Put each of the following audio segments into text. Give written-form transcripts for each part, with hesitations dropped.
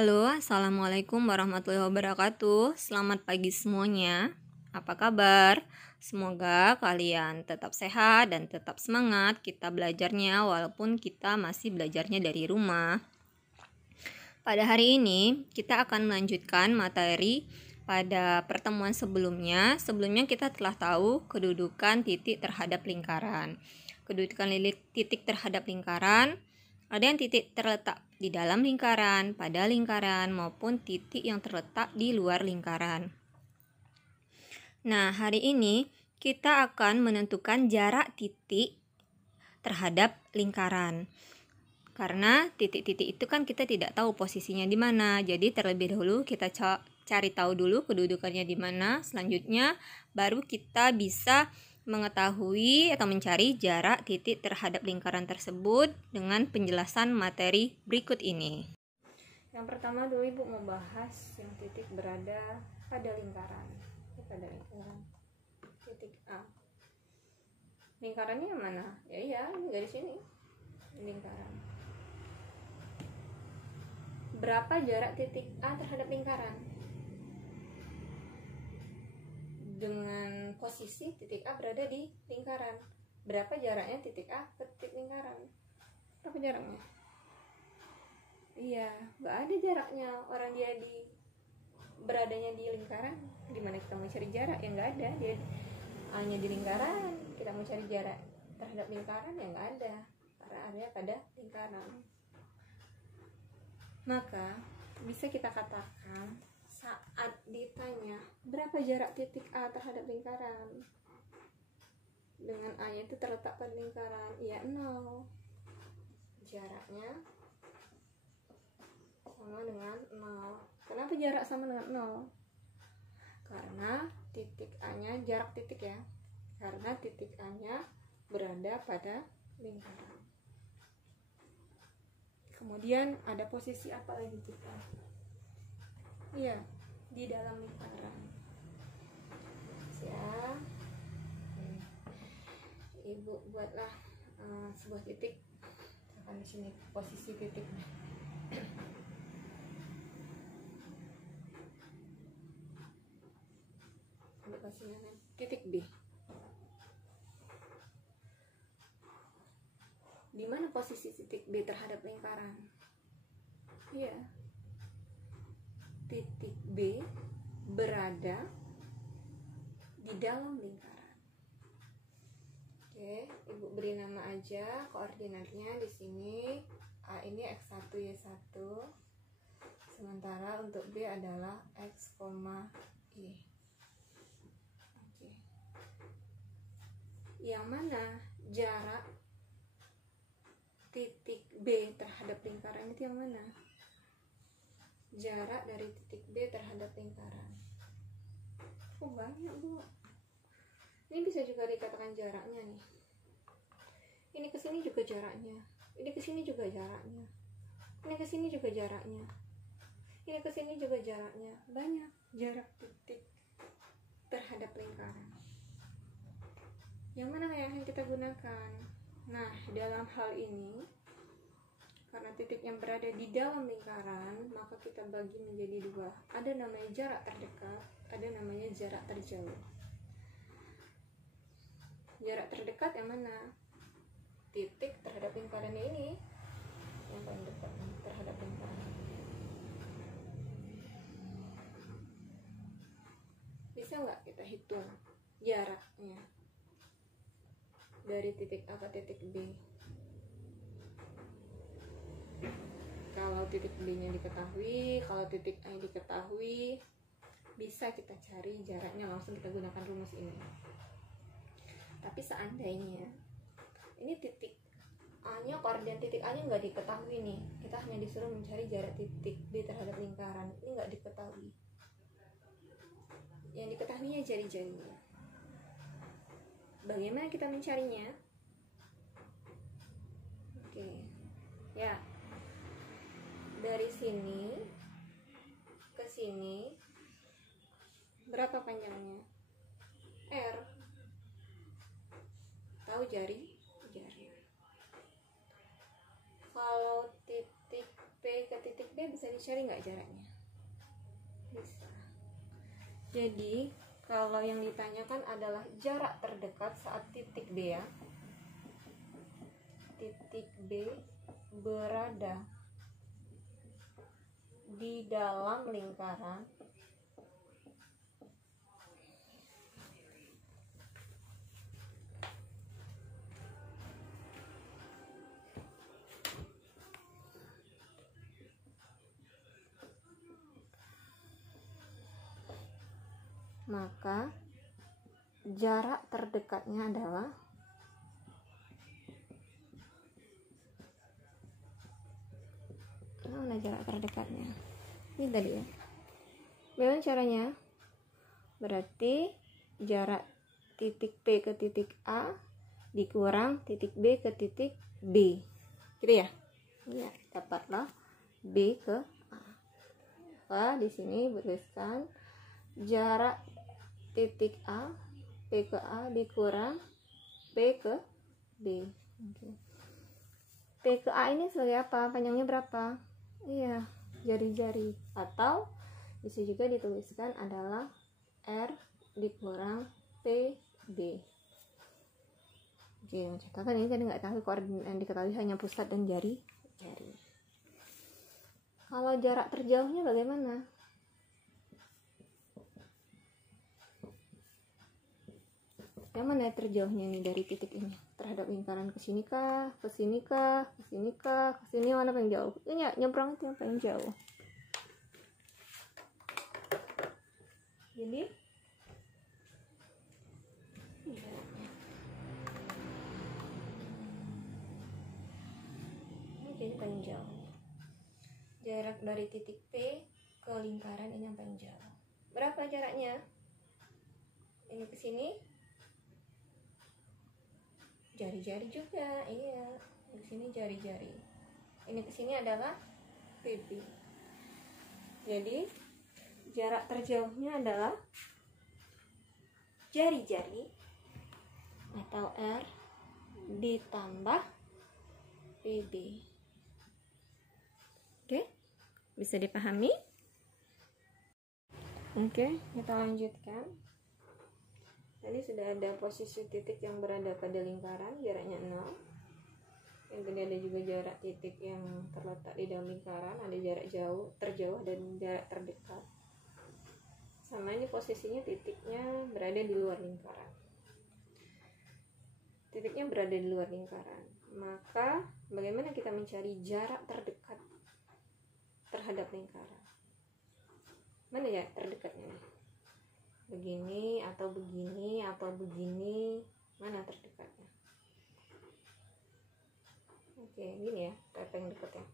Halo, assalamualaikum warahmatullahi wabarakatuh. Selamat pagi semuanya. Apa kabar? Semoga kalian tetap sehat dan tetap semangat kita belajarnya, walaupun kita masih belajarnya dari rumah. Pada hari ini, kita akan melanjutkan materi pada pertemuan sebelumnya. Sebelumnya kita telah tahu kedudukan titik terhadap lingkaran. Kedudukan titik terhadap lingkaran, ada yang titik terletak di dalam lingkaran, pada lingkaran, maupun titik yang terletak di luar lingkaran. Nah, hari ini kita akan menentukan jarak titik terhadap lingkaran. Karena titik-titik itu kan kita tidak tahu posisinya di mana. Jadi terlebih dahulu kita cari tahu dulu kedudukannya di mana. Selanjutnya baru kita bisa mengetahui atau mencari jarak titik terhadap lingkaran tersebut dengan penjelasan materi berikut ini. Yang pertama dulu Ibu mau bahas yang titik berada pada lingkaran. Pada lingkaran. Titik A. Lingkarannya yang mana? Ya, garis ini. Lingkaran. Berapa jarak titik A terhadap lingkaran? Dengan posisi titik A berada di lingkaran, berapa jaraknya titik A ke titik lingkaran? Berapa jaraknya? Iya, nggak ada jaraknya. Orang dia beradanya di lingkaran, gimana kita mau cari jarak? Ya nggak ada. Dia hanya di lingkaran, kita mau cari jarak terhadap lingkaran ya nggak ada, karena area pada lingkaran. Maka bisa kita katakan saat ditanya berapa jarak titik A terhadap lingkaran, dengan A nya itu terletak pada lingkaran, ya 0. Jaraknya sama dengan 0. Kenapa jarak sama dengan 0? Karena titik A nya, jarak titik ya, karena titik A nya berada pada lingkaran. Kemudian ada posisi apa lagi kita? Iya, di dalam lingkaran. Ya, Ibu buatlah sebuah titik. Misalkan di sini posisi titiknya. Ibu kasih titik B. Di mana posisi titik B terhadap lingkaran? Iya. Titik B berada di dalam lingkaran. Oke, Ibu beri nama aja koordinatnya di sini. A ini X1 Y1. Sementara untuk B adalah X, Y. Oke. Yang mana jarak titik B terhadap lingkaran itu yang mana? Jarak dari titik B terhadap lingkaran. Oh banyak Bu. Ini bisa juga dikatakan jaraknya nih. Ini ke sini juga jaraknya. Ini ke sini juga jaraknya. Ini ke sini juga jaraknya. Ini ke sini juga jaraknya. Banyak jarak titik terhadap lingkaran. Yang mana yang kita gunakan? Nah, dalam hal ini, karena titik yang berada di dalam lingkaran, maka kita bagi menjadi dua. Ada namanya jarak terdekat, ada namanya jarak terjauh. Jarak terdekat yang mana? Titik terhadap lingkarannya ini, yang paling dekat terhadap lingkaran. Bisa nggak kita hitung jaraknya dari titik A ke titik B? Kalau titik B-nya diketahui, kalau titik A diketahui, bisa kita cari jaraknya, langsung kita gunakan rumus ini. Tapi seandainya ini titik A-nya, koordinat titik A-nya nggak diketahui nih, kita hanya disuruh mencari jarak titik B terhadap lingkaran, ini nggak diketahui. Yang diketahuinya jari-jarinya. Bagaimana kita mencarinya? Oke, ya. Dari sini ke sini berapa panjangnya? R. Tahu jari? Jari. Kalau titik P P ke titik B bisa dicari nggak jaraknya? Bisa. Jadi kalau yang ditanyakan adalah jarak terdekat saat titik B ya. Titik B berada di dalam lingkaran maka jarak terdekatnya adalah mana jarak terdekatnya? Ini tadi ya. Bagaimana caranya? Berarti jarak titik P ke titik A dikurang titik B ke titik B. Gitu ya? Ya, dapatlah B ke A. Maka di sini bertuliskan jarak titik A P ke A dikurang P ke B. Oke. P ke A ini sebagai apa? Panjangnya berapa? Iya, jari-jari. Atau bisa juga dituliskan adalah R dikurang PB. Oke, catatan ini tadi nggak tahu, koordinat yang diketahui hanya pusat dan jari. Kalau jarak terjauhnya bagaimana? Yang mana terjauhnya nih dari titik ini terhadap lingkaran? Ke sini kah, ke sini kah, ke sini kah, ke sini, mana paling jauh? Ini nyebrang itu yang paling jauh. Jadi ini paling jauh. Jarak dari titik P ke lingkaran ini yang paling jauh. Berapa jaraknya? Ini ke sini jari-jari juga, iya. Di sini jari-jari. Ini ke sini adalah PB. Jadi jarak terjauhnya adalah jari-jari atau R ditambah PB. Oke, bisa dipahami? Oke, kita lanjutkan. Tadi sudah ada posisi titik yang berada pada lingkaran, jaraknya 0. Yang tadi ada juga jarak titik yang terletak di dalam lingkaran, ada jarak jauh, terjauh, dan jarak terdekat. Sama ini posisinya titiknya berada di luar lingkaran. Titiknya berada di luar lingkaran. Maka bagaimana kita mencari jarak terdekat terhadap lingkaran? Mana ya terdekatnya? Begini atau begini atau begini, mana terdekatnya? Oke, gini ya, apa yang dekat ya?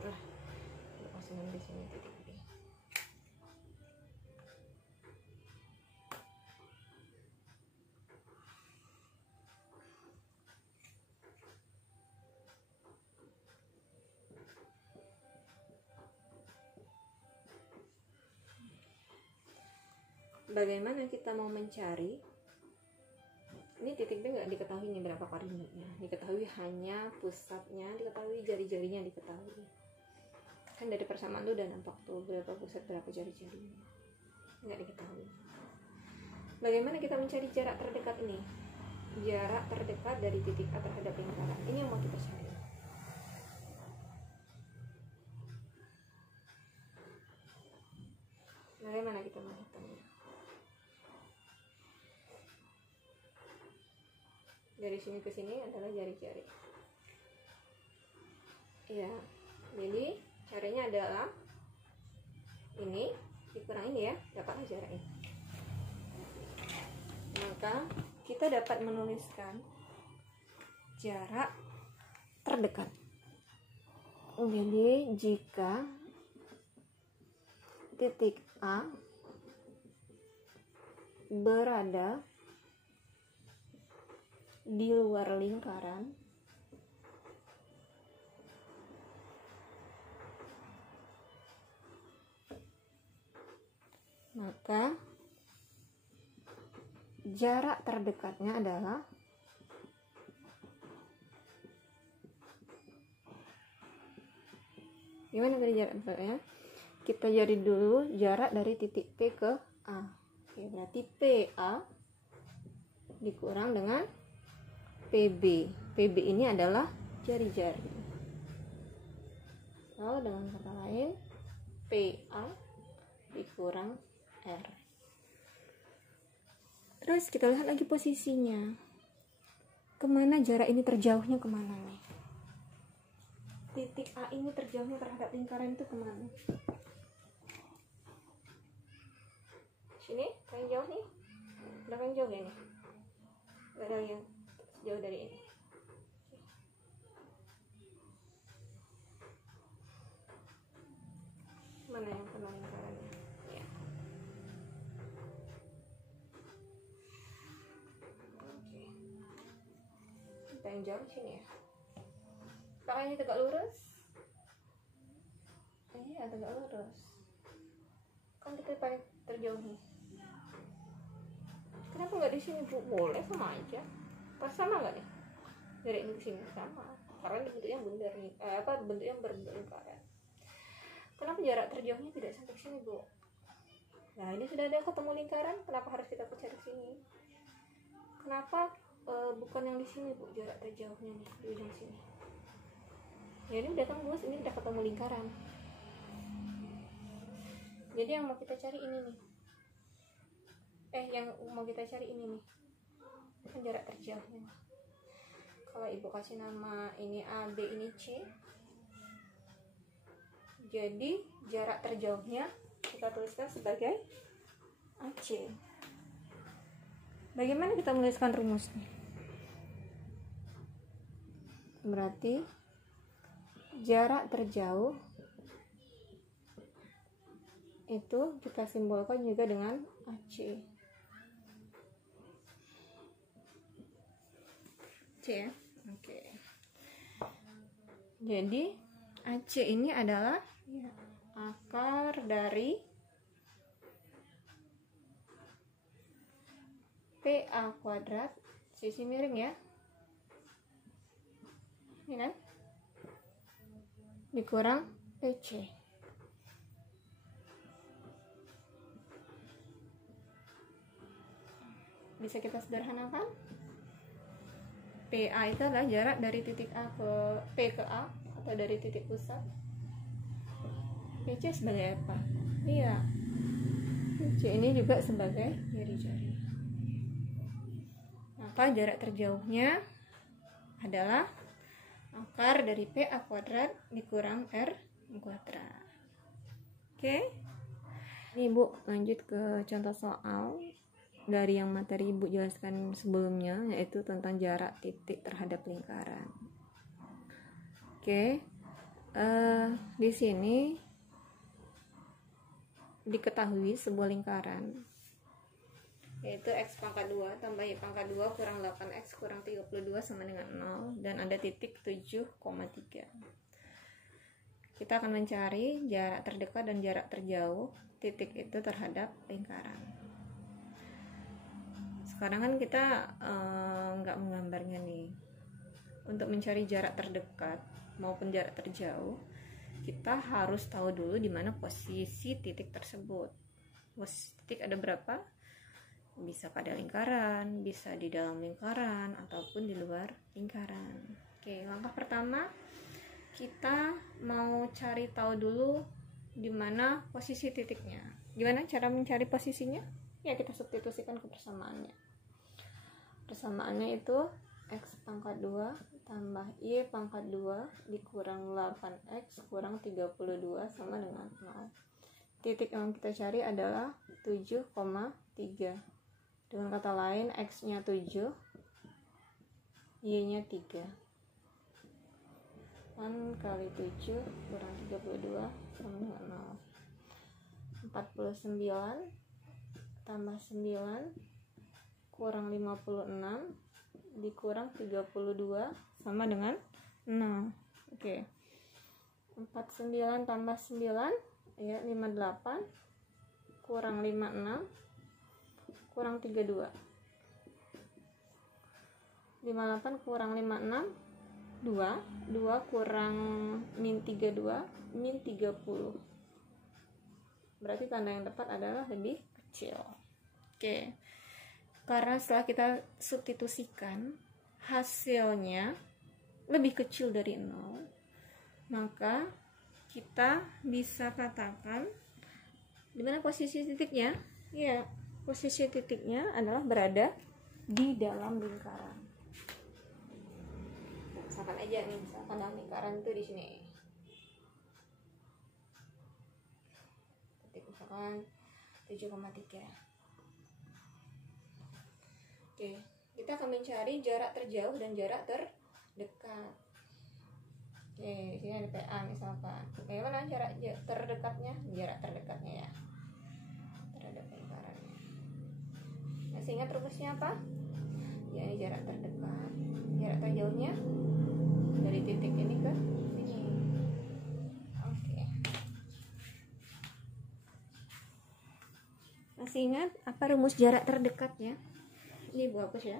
Nah, pasang di sini titik B. Bagaimana kita mau mencari? Ini titik B nggak diketahui nih berapa koordinatnya. Diketahui hanya pusatnya, diketahui jari-jarinya diketahui. Kan dari persamaan itu udah nampak tuh berapa pusat, berapa jari-jarinya. Nggak diketahui. Bagaimana kita mencari jarak terdekat ini? Jarak terdekat dari titik A terhadap lingkaran. Ini yang mau kita cari. Bagaimana kita menghitungnya? Dari sini ke sini adalah jari-jari. Ya, jadi caranya adalah ini dikurang ini ya, dapatlah jarak ini. Maka kita dapat menuliskan jarak terdekat. Jadi jika titik A berada di luar lingkaran, maka jarak terdekatnya adalah gimana dari jarak terdekatnya? Kita cari dulu jarak dari titik P ke A. Oke, berarti PA dikurang dengan PB. PB ini adalah jari-jari. So, dengan kata lain, PA dikurang R. Terus kita lihat lagi posisinya. Kemana jarak ini terjauhnya kemana nih? Titik A ini terjauhnya terhadap lingkaran itu kemana? Sini, paling jauh nih. Udah paling jauh ya nih? Gak ada yang jauh dari ini. Mana yang kena lingkarannya? Ya. Oke. Kita yang jauh sini ya. Apakah ini tegak lurus? Iya, tegak lurus. Kan kita paling terjauh nih. Kenapa nggak di sini, Bu? Boleh, sama aja. Pas sama nggak nih? Dari ini ke sini sama. Karena bentuknya bundar nih. Bentuknya berlingkaran. Kenapa jarak terjauhnya tidak sampai sini, Bu? Nah, ini sudah ada ketemu lingkaran. Kenapa harus kita cari sini? Kenapa bukan yang di sini, Bu? Jarak terjauhnya nih di ujung sini. Ya, ini udah tembus. Ini udah ketemu lingkaran. Jadi yang mau kita cari ini nih. Yang mau kita cari ini nih. Kan jarak terjauhnya. Kalau Ibu kasih nama ini A, B, ini C. Jadi jarak terjauhnya kita tuliskan sebagai AC. Bagaimana kita menuliskan rumusnya? Berarti jarak terjauh itu kita simbolkan juga dengan AC. C ya? Oke. Jadi AC ini adalah akar dari PA kuadrat sisi miring ya. Ini kan? Dikurang PC. Bisa kita sederhanakan. PA itu adalah jarak dari titik A ke P ke A atau dari titik pusat. PC sebagai apa? Iya. PC ini juga sebagai jari-jari. Maka jarak terjauhnya adalah akar dari PA kuadrat dikurang R kuadrat. Oke. Ini Ibu lanjut ke contoh soal dari yang materi Ibu jelaskan sebelumnya, yaitu tentang jarak titik terhadap lingkaran. Oke. Di sini diketahui sebuah lingkaran, yaitu X pangkat 2 tambah Y pangkat 2 kurang 8X kurang 32 sama dengan 0, dan ada titik 7,3. Kita akan mencari jarak terdekat dan jarak terjauh titik itu terhadap lingkaran. Sekarang kan kita nggak menggambarnya nih. Untuk mencari jarak terdekat maupun jarak terjauh, kita harus tahu dulu di mana posisi titik tersebut. Posisi titik ada berapa? Bisa pada lingkaran, bisa di dalam lingkaran, ataupun di luar lingkaran. Oke, langkah pertama kita mau cari tahu dulu di mana posisi titiknya. Gimana cara mencari posisinya? Ya, kita substitusikan ke persamaannya. Persamaannya itu X pangkat 2 tambah Y pangkat 2 dikurang 8X kurang 32 sama dengan 0. Titik yang kita cari adalah 7,3. Dengan kata lain, X-nya 7, Y-nya 3. 8 kali 7 kurang 32 sama dengan 0. 49 tambah 9 kurang 56 dikurang 32 sama dengan 0. Oke. 49 tambah 9 ya 58 kurang 56 kurang 32. 58 kurang 56, 2. 2 kurang min 32, min 30. Berarti tanda yang tepat adalah lebih kecil. Oke. Karena setelah kita substitusikan hasilnya lebih kecil dari 0, maka kita bisa katakan di mana posisi titiknya? Ya, posisi titiknya adalah berada di dalam lingkaran. Misalkan aja nih, misalkan dalam lingkaran itu di sini. Titik misalkan 7,3. Oke, kita akan mencari jarak terjauh dan jarak terdekat. Oke, di sini ada PA misalkan. Bagaimana jarak terdekatnya? Jarak terdekatnya ya, terhadap lingkarannya. Masih ingat rumusnya apa? Ya, ini jarak terdekat. Jarak terjauhnya dari titik ini ke sini. Oke. Masih ingat apa rumus jarak terdekatnya? Ini bagus ya.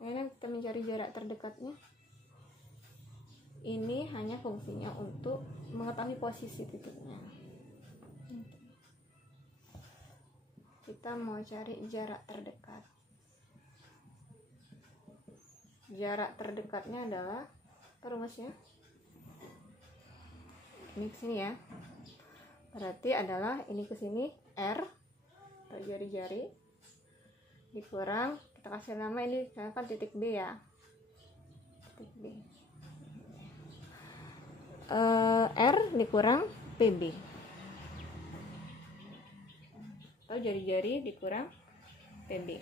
Karena kita mencari jarak terdekatnya. Ini hanya fungsinya untuk mengetahui posisi titiknya. Kita mau cari jarak terdekat. Jarak terdekatnya adalah apa rumusnya? Ini ke sini ya. Berarti adalah ini ke sini R atau jari-jari dikurang, kita kasih nama ini misalkan titik B ya. Titik B. R dikurang PB. Atau jari-jari dikurang PB.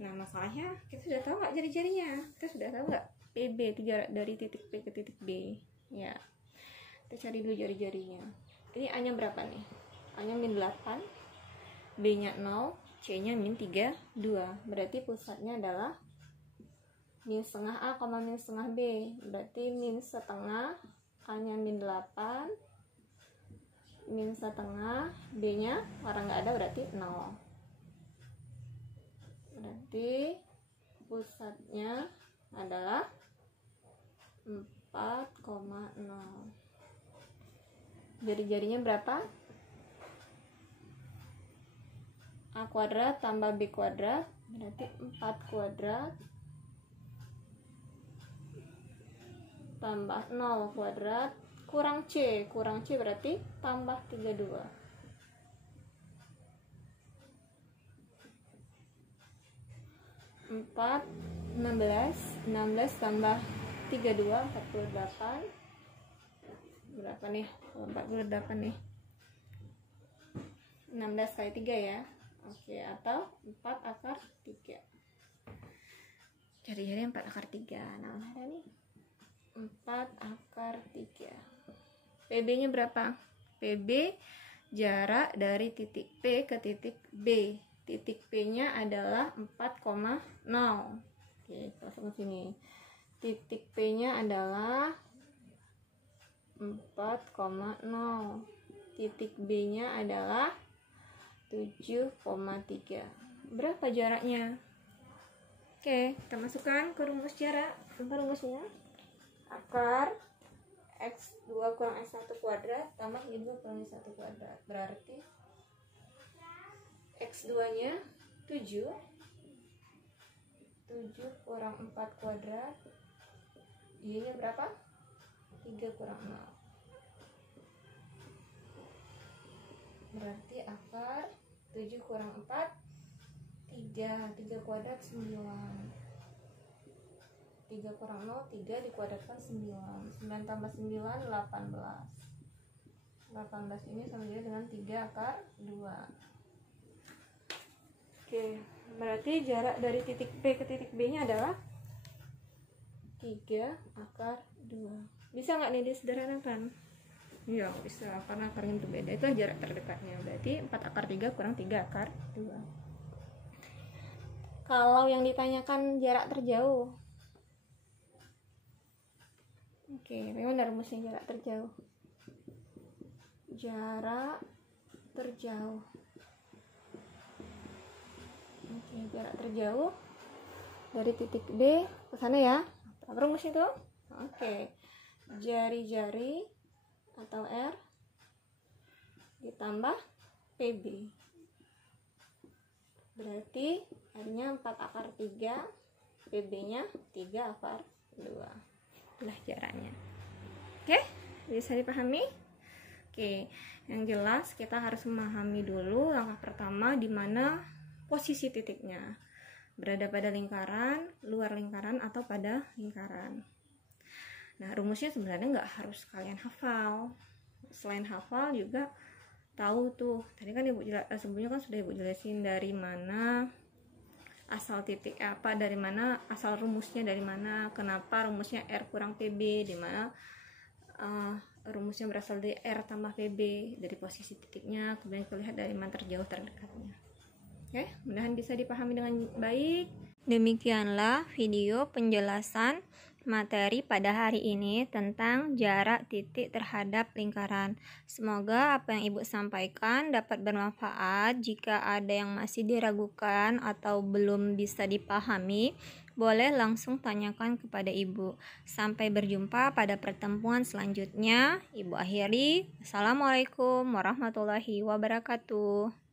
Nah, masalahnya kita sudah tahu nggak jari-jarinya? Kita sudah tahu nggak PB itu jarak dari titik P ke titik B? Ya, kita cari dulu jari-jarinya. Ini A-nya berapa nih? A-nya min 8, B-nya 0, C-nya min 32. Berarti pusatnya adalah min setengah A, min setengah B. Berarti min setengah, A-nya min 8, min setengah, B-nya orang nggak ada berarti 0. Berarti pusatnya adalah 4,0. Jari-jarinya berapa? A kuadrat tambah B kuadrat berarti 4 kuadrat tambah 0 kuadrat kurang C berarti tambah 32. 4, 16 tambah 32, 48. Berapa nih? 48 nih. 16 kali 3 ya. Oke, atau 4 akar 3. Jari-jari 4 akar 3. Nah, ada nih. 4 akar 3. PB-nya berapa? PB jarak dari titik P ke titik B. Titik P-nya adalah 4,0. Oke, kita langsung ke sini. Titik P-nya adalah 4,0. Titik B-nya adalah 7,3. Berapa jaraknya? Oke, kita masukkan ke rumus jarak. Apa rumusnya? Akar X2 kurang X1 kuadrat tambah Y2 kurang Y1 kuadrat. Berarti X2 nya 7 kurang 4 kuadrat, Y nya berapa? 3 kurang 0. Berarti akar 7 kurang 4 3 kuadrat 9. 3 kurang 0, 3 dikuadratkan 9. 9 tambah 9, 18. 18 ini sama dengan 3 akar 2. Oke, berarti jarak dari titik P ke titik B nya adalah 3 akar 2. Bisa nggak nih disederhanakan? Ya, bisa, karena akarnya berbeda. Itu jarak terdekatnya. Berarti 4 akar 3 kurang 3 akar 2. Kalau yang ditanyakan jarak terjauh. Oke, bagaimana rumusnya jarak terjauh? Jarak terjauh. Oke, jarak terjauh dari titik D ke sana ya. Apa rumus itu? Oke. Jari-jari atau R ditambah PB. Berarti R-nya 4/3, PB-nya 3/2. Itulah jaraknya. Oke, bisa dipahami? Oke, yang jelas kita harus memahami dulu langkah pertama di mana posisi titiknya. Berada pada lingkaran, luar lingkaran, atau pada lingkaran. Nah, rumusnya sebenarnya nggak harus kalian hafal. Selain hafal juga tahu tuh. Tadi kan sebelumnya kan sudah Ibu jelasin dari mana asal titik apa, dari mana asal rumusnya, dari mana, kenapa rumusnya R kurang PB, di mana rumusnya berasal dari R tambah PB, dari posisi titiknya, kemudian kita lihat dari mana terjauh terdekatnya. Oke, mudah-mudahan bisa dipahami dengan baik. Demikianlah video penjelasan materi pada hari ini tentang jarak titik terhadap lingkaran. Semoga apa yang Ibu sampaikan dapat bermanfaat. Jika ada yang masih diragukan atau belum bisa dipahami, boleh langsung tanyakan kepada Ibu. Sampai berjumpa pada pertemuan selanjutnya. Ibu akhiri. Assalamualaikum warahmatullahi wabarakatuh.